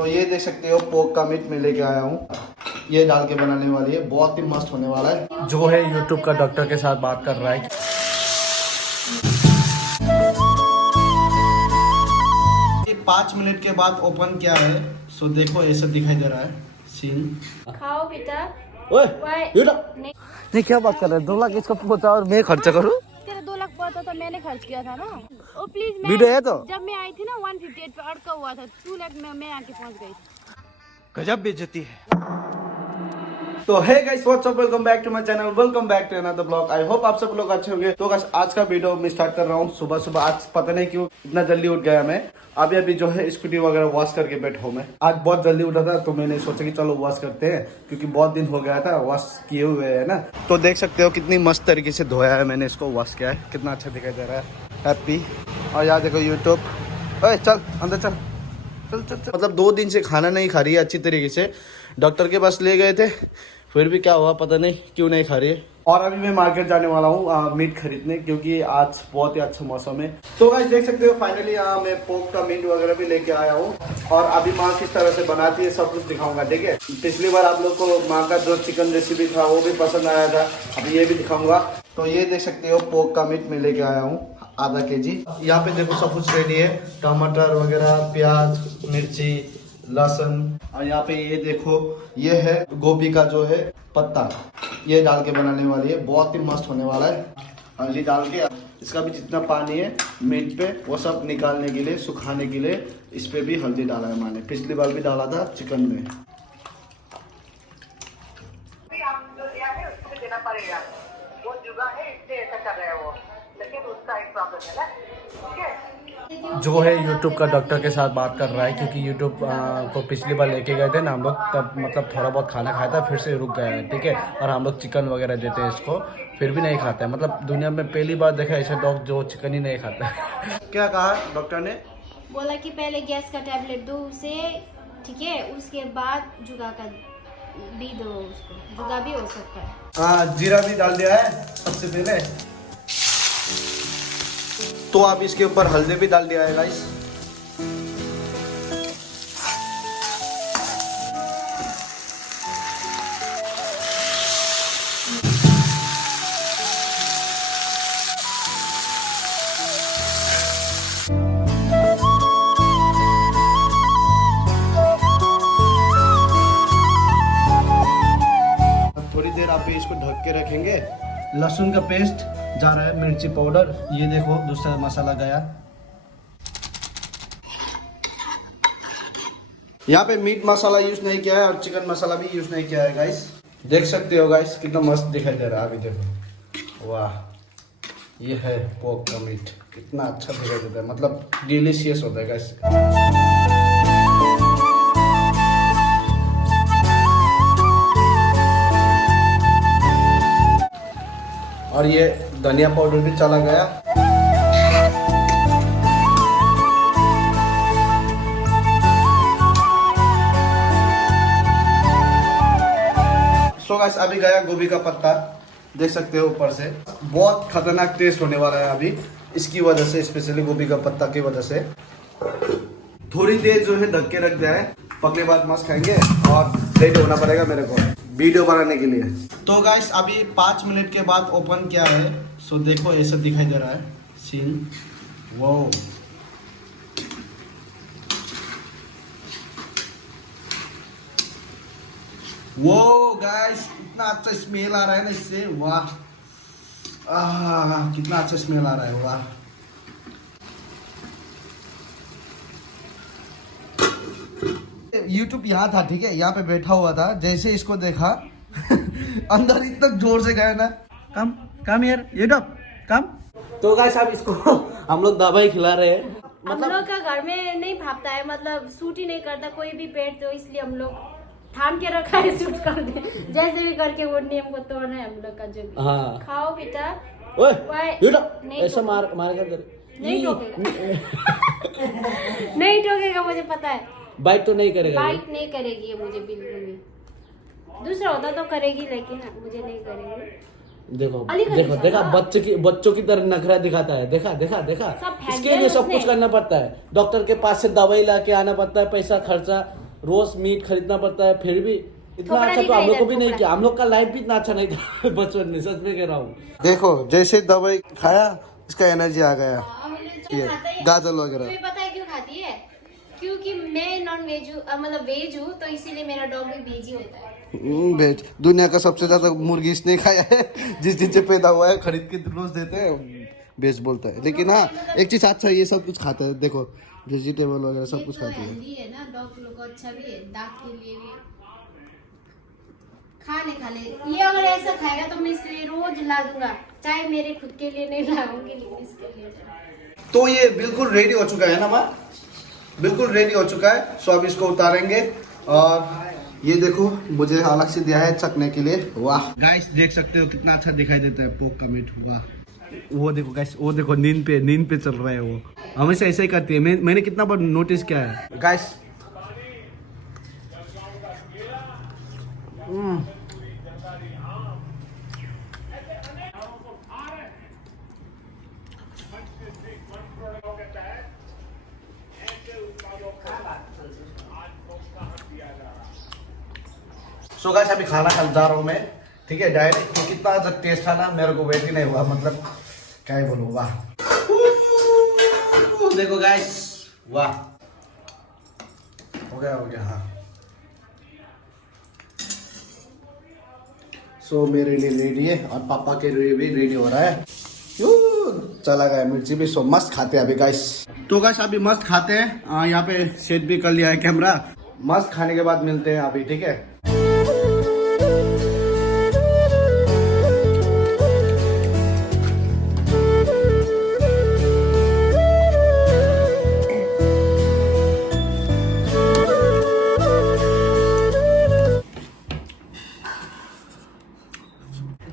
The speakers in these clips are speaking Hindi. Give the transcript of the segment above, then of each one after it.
तो ये देख सकते हो पोक का मीट मैं लेके आया हूँ। ये डाल के बनाने वाली है, बहुत ही मस्त होने वाला है। जो है यूट्यूब का डॉक्टर के साथ बात कर रहा है। 5 मिनट के बाद ओपन किया है, सो देखो ऐसा दिखाई दे रहा है सीन। खाओ बेटा। ओए नहीं, नहीं क्या बात कर रहे हैं, 2 लाख इसको पहुंचा और मैं खर्चा करूँ? तेरा 2 लाख पड़ता तो मैंने खर्च किया था ना। ओ प्लीज, वीडियो है तो जब मैं आई थी ना 158 पे अड़का हुआ था, 2 लाख में मैं आके पहुंच गई। गजब बेइज्जती है। तो hey guys, what's up, welcome back to my channel, welcome back to another blog. I hope आप सब लोग अच्छे होंगे। तो गाइस आज का वीडियो मैं स्टार्ट कर रहा हूँ सुबह सुबह। आज पता नहीं क्यों इतना जल्दी उठ गया मैं। अभी जो है स्कूटी वगैरह वॉश करके बैठा हूँ मैं। आज बहुत जल्दी उठा था तो मैंने सोचा कि चलो वॉश करते हैं, क्योंकि बहुत दिन हो गया था वॉश किए हुए है ना। तो देख सकते हो कितनी मस्त तरीके से धोया है मैंने, इसको वॉश किया है, कितना अच्छा दिखाई दे रहा है, हैप्पी। और यहाँ देखो यूट्यूब, अरे चल अंदर चल चल चल चल। मतलब 2 दिन से खाना नहीं खा रही है अच्छी तरीके से। डॉक्टर के पास ले गए थे, फिर भी क्या हुआ पता नहीं क्यों नहीं खा रही है। और अभी मैं मार्केट जाने वाला हूँ मीट खरीदने, क्योंकि आज बहुत ही अच्छा मौसम है। तो गाइस देख सकते हो फाइनली मैं पोक का मीट वगैरह भी लेके आया हूँ। और अभी माँ किस तरह से बनाती है सब कुछ दिखाऊंगा, ठीक है। पिछली बार आप लोग को माँ का जो चिकन रेसिपी था वो भी पसंद आया था, अभी ये भी दिखाऊंगा। तो ये देख सकते हो पोक का मीट मैं लेके आया हूँ आधा kg। यहाँ पे देखो सब कुछ रेडी है, टमाटर वगैरह, प्याज, मिर्ची, लहसुन। और यहाँ पे ये देखो, ये है गोभी का जो है पत्ता, ये डाल के बनाने वाली है, बहुत ही मस्त होने वाला है। हल्दी डाल के इसका भी जितना पानी है मीट पे वो सब निकालने के लिए, सुखाने के लिए इस पे भी हल्दी डाला है मैंने। पिछली बार भी डाला था चिकन में। देना पड़ेगा, वो जुगा है इसलिए ऐसा कर रहे हैं वो, लेकिन उसका एक प्रॉब्लम है ना, ठीक है। जो है यूट्यूब का डॉक्टर के साथ बात कर रहा है, क्योंकि यूट्यूब को पिछली बार लेके गए थे ना हम लोग, तब मतलब थोड़ा बहुत खाना खाया था, फिर से रुक गया है, ठीक है। और हम लोग चिकन वगैरह देते हैं इसको, फिर भी नहीं खाता है। मतलब दुनिया में पहली बार देखा ऐसे डॉग जो चिकन ही नहीं खाता है। क्या कहा डॉक्टर ने? बोला कि पहले गैस का टैबलेट दो उसे, ठीक है, उसके बाद जुगा का भी दो उसको, जुगा भी हो सकता है। हाँ, जीरा भी डाल दिया है सबसे पहले। तो आप इसके ऊपर हल्दी भी डाल दिया है गाइस। थोड़ी देर आप इसको ढक के रखेंगे। लहसुन का पेस्ट जा रहा है, मिर्ची पाउडर, ये देखो दूसरा मसाला गया। यहाँ पे मीट मसाला यूज नहीं किया है और चिकन मसाला भी यूज नहीं किया है गाइस। देख सकते हो गाइस कितना मस्त दिखाई दे रहा है। अभी देखो, वाह, ये है पोक का मीट, कितना अच्छा दिखाई देता है, मतलब डिलीशियस होता है गाइस। और ये धनिया पाउडर भी चला गया। सो गाइस अभी गया गोभी का पत्ता, देख सकते हो ऊपर से। बहुत खतरनाक टेस्ट होने वाला है अभी इसकी वजह से, स्पेशली गोभी का पत्ता की वजह से। थोड़ी देर जो है ढक के रख दिया है, पकने बाद मस्त खाएंगे। और लेट होना पड़ेगा मेरे को वीडियो बनाने के लिए। तो गाइस अभी 5 मिनट के बाद ओपन किया है, सो देखो ऐसा दिखाई दे रहा है सीन। वो गाइस इतना अच्छा स्मेल आ रहा है ना इससे, वाह, कितना अच्छा स्मेल आ रहा है, वाह। YouTube यहाँ था, ठीक है, यहाँ पे बैठा हुआ था, जैसे इसको देखा अंदर इतना जोर से गया ना, कम कम यार यूट्यूब कम। तो गाइस अब इसको हम लोग दवाई खिला रहे हैं। हम लोग का घर में नहीं भागता है, मतलब सूट ही नहीं करता कोई भी पेट, तो इसलिए हम लोग थाम के रखा है, सूट कर दे जैसे भी करके, वो नियम को तोड़ना है हम लोग का जो भी। हाँ। खाओ बेटा। ओए यूट्यूब नहीं ऐसा मार कर नहीं टोकेगा नहीं टोकेगा, मुझे पता है। बाइट तो नहीं करेगा, बाइट नहीं करेगी ये मुझे बिल्कुल भी। दूसरा होता तो करेगी, लेकिन मुझे नहीं करेगी। देखो देखो देखा, बच्चों की तरह नखरा दिखाता है, देखा देखा देखा। इसके लिए सब कुछ करना पड़ता है, डॉक्टर के पास से दवाई ला के आना पड़ता है, पैसा खर्चा रोज मीट खरीदना पड़ता है, फिर भी इतना थोपड़ा अच्छा नहीं तो हम लोग को खाएगा, भी नहीं थोपड़ा। किया। हम लोग का लाइफ भी इतना अच्छा नहीं था बचपन में, सच में कह रहा हूँ। देखो जैसे दवाई खाया इसका एनर्जी आ गया। ये गाजर वगैरह तुम्हें पता है क्यों खाती है? क्योंकि मैं नॉन वेज हूँ, मतलब वेज हूँ, तो इसीलिए मेरा डॉग भी वेज ही होता है। वेज। दुनिया का सबसे ज्यादा मुर्गी इसने खाया है, जिस दिन से पैदा हुआ है, खरीद के रोज देते हैं, वेज बोलता है। लेकिन हाँ एक चीज अच्छा, ये सब कुछ खाता है, देखो वेजिटेबल वगैरह सब कुछ खाती है। हेल्दी है ना, डॉग लोग को अच्छा भी है, दांत के लिए भी। खा ले ये अगर ऐसा खाएगा तो मैं इसके लिए रोज ला दूंगा, चाहे मेरे खुद के लिए नहीं लाऊंगी, लेकिन इसके लिए। तो ये बिल्कुल रेडी हो चुका है ना माँ, बिल्कुल रेडी हो चुका है। सो अब इसको उतारेंगे। और ये देखो मुझे अलग से दिया है चखने के लिए। वाह गाइस देख सकते हो कितना अच्छा दिखाई देता है पोक का मीट। वाह वो देखो गाइस, वो देखो नींद पे चल रहा है वो, हमेशा ऐसा ही करती है। मैंने कितना बार नोटिस किया है गाइस। सो गाइस अभी खाना खा जा रहा हूँ मैं, ठीक है डायरेक्ट। तो कितना अच्छा टेस्ट था ना, मेरे को वेट ही नहीं हुआ, मतलब क्या ही बोलूँ। वाह देखो गाइस, वाह हो गया हाँ। सो मेरे लिए रेडी है और पापा के लिए भी रेडी हो रहा है। चला गया मिर्ची भी। सो मस्त खाते हैं अभी गाइस। तो गाइस अभी मस्त खाते हैं। यहाँ पे सेट भी कर लिया है कैमरा। मस्त खाने के बाद मिलते हैं अभी, ठीक है।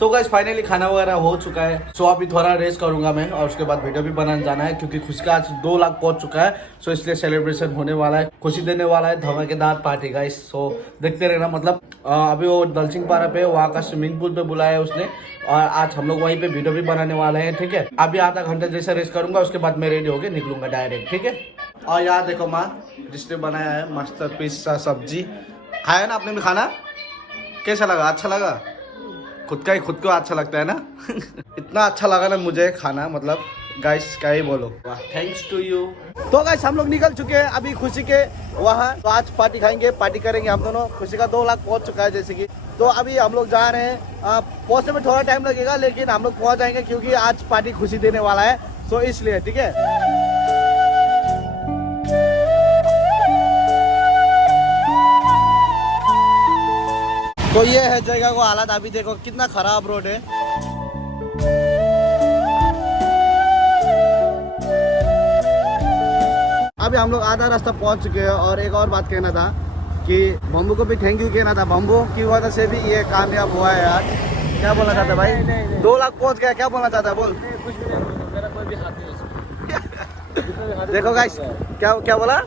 तो गाइस फाइनली खाना वगैरह हो चुका है। सो अभी थोड़ा रेस्ट करूंगा मैं, और उसके बाद वीडियो भी बनाने जाना है, क्योंकि खुशी का आज 2 लाख पहुंच चुका है। सो इसलिए सेलिब्रेशन होने वाला है, खुशी देने वाला है, धमाकेदार पार्टी गाइस। सो देखते रहना। मतलब अभी वो दलसिंह पारा पे वहाँ का स्विमिंग पूल पे बुलाया है उसने, और आज हम लोग वहीं पे वीडियो भी बनाने वाले हैं, ठीक है। अभी आधा घंटा जैसे रेस्ट करूंगा, उसके बाद मैं रेडी होके निकलूंगा डायरेक्ट, ठीक है। और यहाँ देखो माँ जिसने बनाया है मास्टर पीस सा सब्जी। खाया ना आपने भी खाना? कैसा लगा? अच्छा लगा? खुद को अच्छा लगता है ना इतना अच्छा लगा ना मुझे खाना, मतलब गाइस क्या ही बोलो। Thanks to you. तो गाइस हम लोग निकल चुके हैं अभी खुशी के वहाँ। तो आज पार्टी खाएंगे, पार्टी करेंगे हम दोनों। खुशी का 2 लाख पहुंच चुका है जैसे कि। तो अभी हम लोग जा रहे हैं। पहुंचने में थोड़ा टाइम लगेगा, लेकिन हम लोग पहुंच जाएंगे, क्योंकि आज पार्टी खुशी देने वाला है। सो इसलिए, ठीक है। तो ये है जगह को हालत। अभी देखो कितना खराब रोड है। अभी हम लोग आधा रास्ता पहुंच चुके हैं। और एक और बात कहना था कि बम्बू को भी थैंक यू कहना था। बम्बू की वजह से भी ये कामयाब हुआ है आज। क्या बोलना चाहता भाई? नहीं। 2 लाख पहुंच गया, क्या बोलना चाहता है? बोल। कुछ भी नहीं, मेरा कोई भी हाथ नहीं है। देखो गाइस क्या बोला?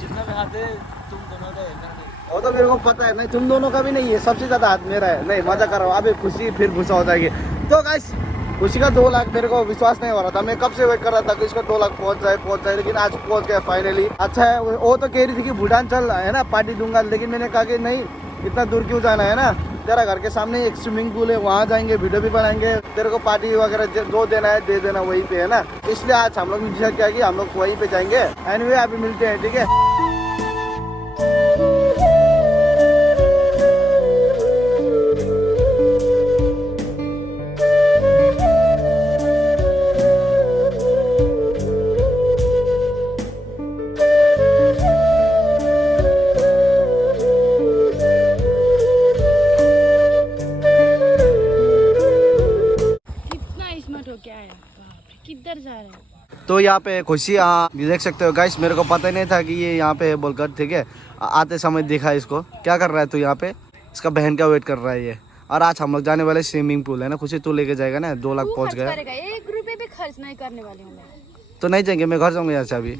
जितना भी हाथ है तुम दोनों का है। वो तो मेरे को पता है। नहीं तुम दोनों का भी नहीं है, सबसे ज्यादा हाथ मेरा है। नहीं मजा कर रहा हूँ। अभी खुशी फिर गुस्सा हो जाएगी। तो गाइस खुशी का 2 लाख मेरे को विश्वास नहीं हो रहा था। मैं कब से वेट कर रहा था कि इसका 2 लाख पहुंच जाए, लेकिन आज पहुंच गया फाइनली। अच्छा है। वो तो कह रही थी कि भूटान चल है ना, पार्टी दूंगा, लेकिन मैंने कहा कि नहीं, इतना दूर क्यों जाना है ना, तेरा घर के सामने एक स्विमिंग पूल है, वहाँ जाएंगे, वीडियो भी बनाएंगे, तेरे को पार्टी वगैरह जो देना है दे देना वहीं पे, है ना। इसलिए आज हम लोग ने डिसाइड किया कि हम लोग वहीं पे जाएंगे। एनीवे अभी मिलते हैं, ठीक है। किधर जा रहे हैं? तो यहाँ पे खुशी देख सकते हो गाइस। मेरे को पता ही नहीं था कि ये यहाँ पे है बोलकर, ठीक है। आते समय देखा इसको। क्या कर रहा है तू यहाँ पे? इसका बहन का वेट कर रहा है ये। और आज हम लोग जाने वाले स्विमिंग पूल है ना। खुशी तू लेके जाएगा ना। 2 लाख पहुँच गया। 1 रुपए भी खर्च नहीं करने वाली हूँ मैं। तो नहीं जाएंगे, मैं घर जाऊंगा यहाँ से अभी।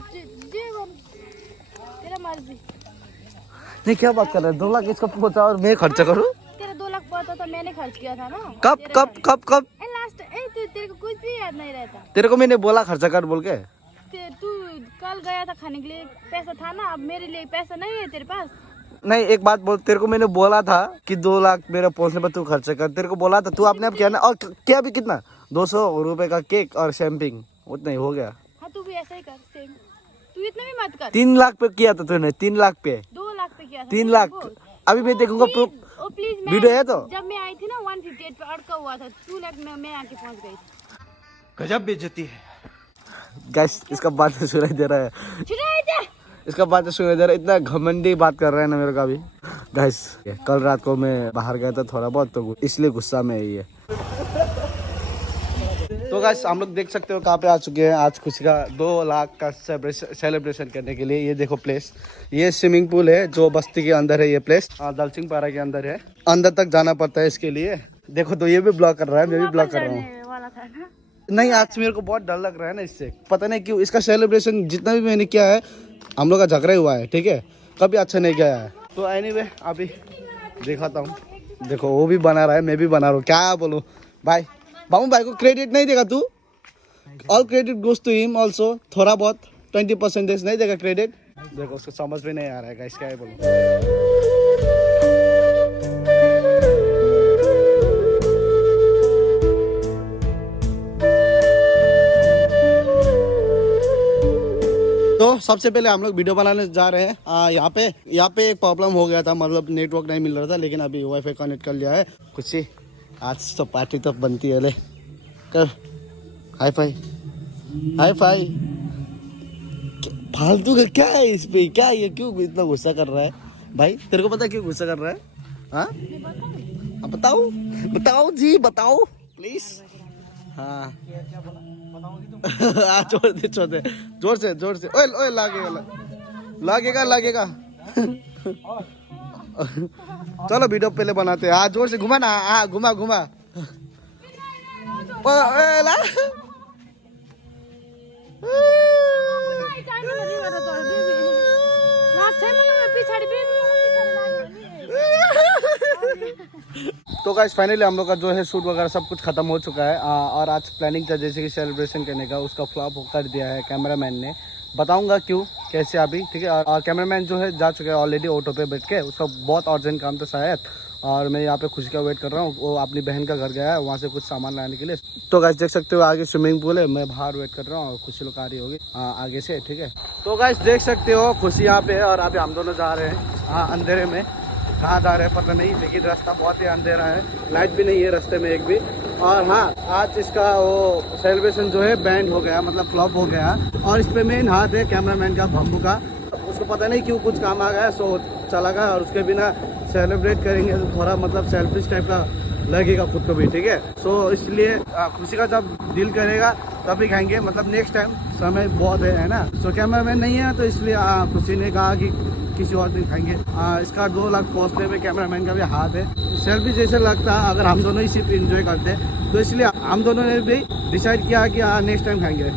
तेरा मर्जी। नहीं क्या बात कर रहा है? 2 लाख इसका पहुँचा और मैं खर्चा करूँ? तेरा 2 लाख पहुंचा तो मैंने खर्च किया था ना। कब? लास्ट तेरे को कुछ भी याद नहीं रहता। तेरे को मैंने बोला खर्चा कर बोल के। तू कल गया था खाने के लिए, पैसा था ना। अब मेरे लिए पैसा नहीं है तेरे पास। नहीं एक बात बोल, तेरे को मैंने बोला था कि 2 लाख मेरे पहुंचने पर तू खर्च कर, तेरे को बोला था, तू अपने आप किया ना। और क्या भी कितना 200 रुपए का केक और शैम्पिंग, उतना ही हो गया। हाँ तू भी ऐसा ही कर सेम, तू इतना भी मत कर। 3 लाख पे किया था तूने, 3 लाख पे, 2 लाख पे किया था। 3 लाख। अभी मैं देखूंगा प्रूफ, प्लीज वीडियो है तो। जब मैं आई थी ना 158 पे अड़का हुआ था, 2 लाख में मैं आके पहुंच गई। गजब बेइज्जती है गाइस। इसका बात तो सुनाई दे रहा है, इसका बात तो सुनाई दे रहा है। इतना घमंडी बात कर रहा है ना मेरे को अभी गाइस। कल रात को मैं बाहर गया था थोड़ा बहुत, तो इसलिए गुस्सा में ही है। तो गाइस हम लोग देख सकते हो कहाँ पे आ चुके हैं। आज खुशी का 2 लाख का सेलिब्रेशन करने के लिए। ये देखो प्लेस, ये स्विमिंग पूल है जो बस्ती के अंदर है। ये प्लेस दलसिंह पारा के अंदर है, अंदर तक जाना पड़ता है इसके लिए। देखो तो ये भी ब्लॉक कर रहा है, मैं भी ब्लॉक कर रहा हूँ। नहीं आज मेरे को बहुत डर लग रहा है ना इससे, पता नहीं क्यों। इसका सेलिब्रेशन जितना भी मैंने किया है, हम लोग का झगड़ा हुआ है, ठीक है, कभी अच्छा नहीं गया है। तो एनीवे अभी दिखाता हूँ। देखो वो भी बना रहा है, मैं भी बना रहा हूँ, क्या बोलूँ भाई। बाबू भाई को क्रेडिट नहीं देगा तू, all credit goes to him also. थोड़ा बहुत 20% नहीं देगा क्रेडिट। देखो उसको समझ में नहीं आ रहा है गाइस, क्या बोलूँ। तो सबसे पहले हम लोग वीडियो बनाने जा रहे हैं। यहाँ पे एक प्रॉब्लम हो गया था, मतलब नेटवर्क नहीं मिल रहा था, लेकिन अभी वाईफाई कनेक्ट कर लिया है। कुछ ही आज तो पार्टी तो बनती है। ले कर हाई फाई, हाई फाई। फालतू का क्या है इस पे, क्या ये क्यों इतना गुस्सा कर रहा है भाई? तेरे को पता है क्यों गुस्सा कर रहा है? हाँ बताओ बताओ जी, बताओ प्लीज। हाँ छोड़ दे जोर से ओए ओए लागेगा चलो वीडियो पहले बनाते हैं। हाँ जोर से घुमा ना, हाँ घुमा तो गाइस फाइनली हम लोग का जो है शूट वगैरह सब कुछ खत्म हो चुका है। और आज प्लानिंग था जैसे कि सेलिब्रेशन करने का, उसका फ्लॉप कर दिया है कैमरामैन ने। बताऊंगा क्यों कैसे अभी, ठीक है। और कैमरामैन जो है जा चुका है ऑलरेडी ऑटो पे बैठ के, उसका बहुत अर्जेंट काम था शायद। और मैं यहाँ पे खुशी का वेट कर रहा हूँ, वो अपनी बहन का घर गया है, वहाँ से कुछ सामान लाने के लिए। तो गाइस देख सकते हो आगे स्विमिंग पूल है, मैं बाहर वेट कर रहा हूँ और खुशी लोग आ रही होगी आगे से, ठीक है। तो गाइस देख सकते हो खुशी यहाँ पे है और अभी हम दोनों जा रहे हैं अंधेरे में। कहाँ जा रहे हैं पता नहीं, लेकिन रास्ता बहुत ही अंधेरा है, लाइट भी नहीं है रास्ते में एक भी। और हाँ आज इसका वो सेलिब्रेशन जो है बैंड हो गया, मतलब फ्लॉप हो गया। और इस पे मेन हाथ है कैमरामैन का, भम्बू का। उसको पता नहीं क्यों कुछ काम आ गया, सो चला गया। और उसके बिना सेलिब्रेट करेंगे तो थोड़ा मतलब सेल्फिश टाइप का लगेगा खुद को भी, ठीक है। सो इसलिए खुशी का जब दिल करेगा तभी खाएंगे, मतलब नेक्स्ट टाइम, समय बहुत है ना। सो कैमरामैन नहीं है तो इसलिए खुशी ने कहा कि किसी और दिन खाएंगे। इसका 2 लाख पहुँचने में कैमरामैन का भी हाथ है। सेल्फी जैसे लगता है अगर हम दोनों ही सिर्फ इंजॉय करते, तो इसलिए हम दोनों ने भी डिसाइड किया कि नेक्स्ट टाइम खाएंगे।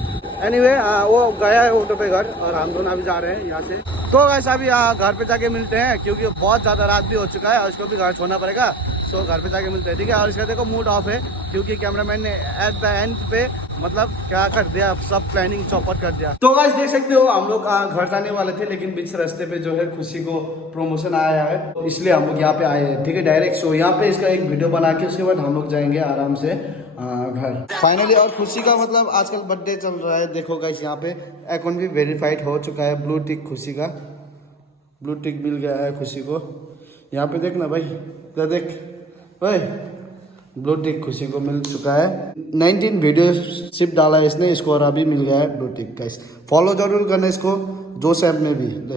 एनीवे वो गया है ऑटो पे घर और हम दोनों अभी जा रहे हैं यहाँ से। तो वैसे अभी घर पे जाके मिलते हैं, क्योंकि बहुत ज़्यादा रात भी हो चुका है और इसको भी घर छोड़ना पड़ेगा। सो घर पे जाके मिलते हैं, ठीक है। और इसका देखो मूड ऑफ है, क्योंकि कैमरामैन ने एट द एंड पे मतलब क्या कर दिया, सब प्लानिंग चौपट कर दिया। तो गाइस देख सकते हो हम लोग घर जाने वाले थे, लेकिन बीच रास्ते पे जो है खुशी को प्रमोशन आया है, तो इसलिए हम लोग यहाँ पे आए हैं, ठीक है, डायरेक्ट। सो यहाँ पे इसका एक वीडियो बना के उसके बाद हम लोग जाएंगे आराम से घर फाइनली। और खुशी का मतलब आजकल बर्थडे चल रहा है, देखो गाइस यहाँ पे अकाउंट भी वेरीफाइड हो चुका है। ब्लू टिक खुशी का, ब्लू टिक मिल गया है खुशी को। यहाँ पे देखना भाई, क्या देख भाई, ब्लू टिक खुशी को मिल चुका है। 19 वीडियो सिर्फ डाला है इसने, इसको और अभी मिल गया है ब्लू टिक। गाइस फॉलो जरूर करना इसको, जोश ऐप में भी। ले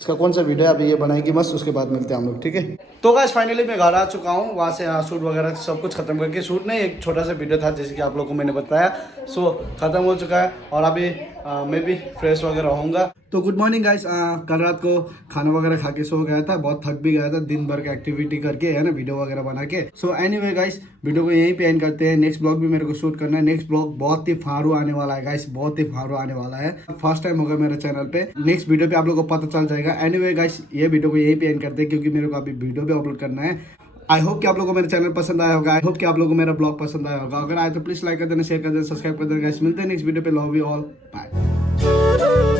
इसका कौन सा वीडियो है अभी ये बनाएगी बस, उसके बाद मिलते हैं हम लोग, ठीक है। तो गाइस फाइनली मैं घर आ चुका हूँ, वहाँ से शूट वगैरह सब कुछ खत्म करके, शूट नहीं एक छोटा सा वीडियो था जैसे कि आप लोगों को मैंने बताया। सो खत्म हो चुका है और अभी मैं भी फ्रेश वगैरह होऊंगा। तो गुड मॉर्निंग गाइस। कल रात को खाना वगैरह खा के सो गया था, बहुत थक भी गया था दिन भर का एक्टिविटी करके, है ना, वीडियो वगैरह बना के। सो एनीवे गाइस वीडियो को यहीं पे एंड करते हैं। नेक्स्ट ब्लॉग भी मेरे को शूट करना है, नेक्स्ट ब्लॉग बहुत ही फारू आने वाला है गाइस, बहुत ही फारू आने वाला है। फर्स्ट टाइम होगा मेरे चैनल पे, नेक्स्ट वीडियो पे आप लोगों को पता चल जाएगा। एनीवे गाइस ये वीडियो को यहीं पे एंड करते हैं, क्योंकि मेरे को अभी वीडियो भी अपलोड करना है। आई होप कि आप लोगों को मेरा चैनल पसंद आया होगा, आई होप कि आप लोगों को मेरा ब्लॉग पसंद आया होगा। अगर आए तो प्लीज लाइक कर देना, शेयर कर देना, सब्सक्राइब कर देना गाइस। मिलते हैं नेक्स्ट वीडियो पे, लव यू ऑल, बाय।